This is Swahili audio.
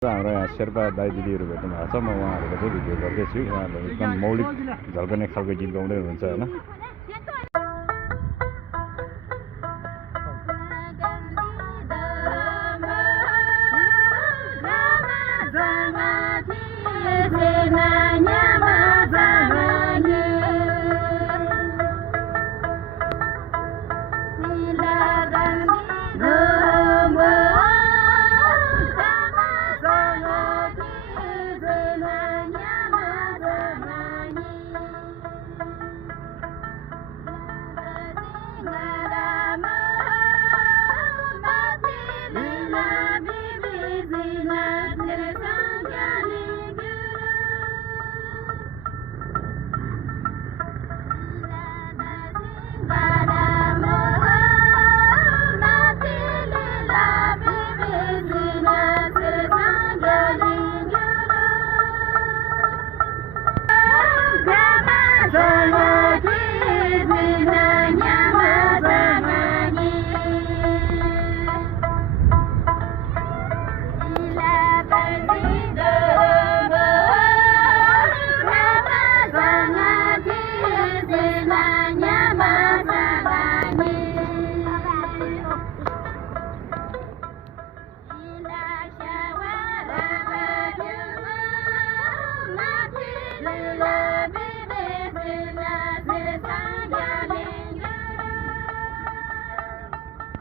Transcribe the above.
Orang serba dai dili ru betul asam awak ru betul itu kalau sih kan maulik jalkan ek khalga jin kamu deh macam na. Senanya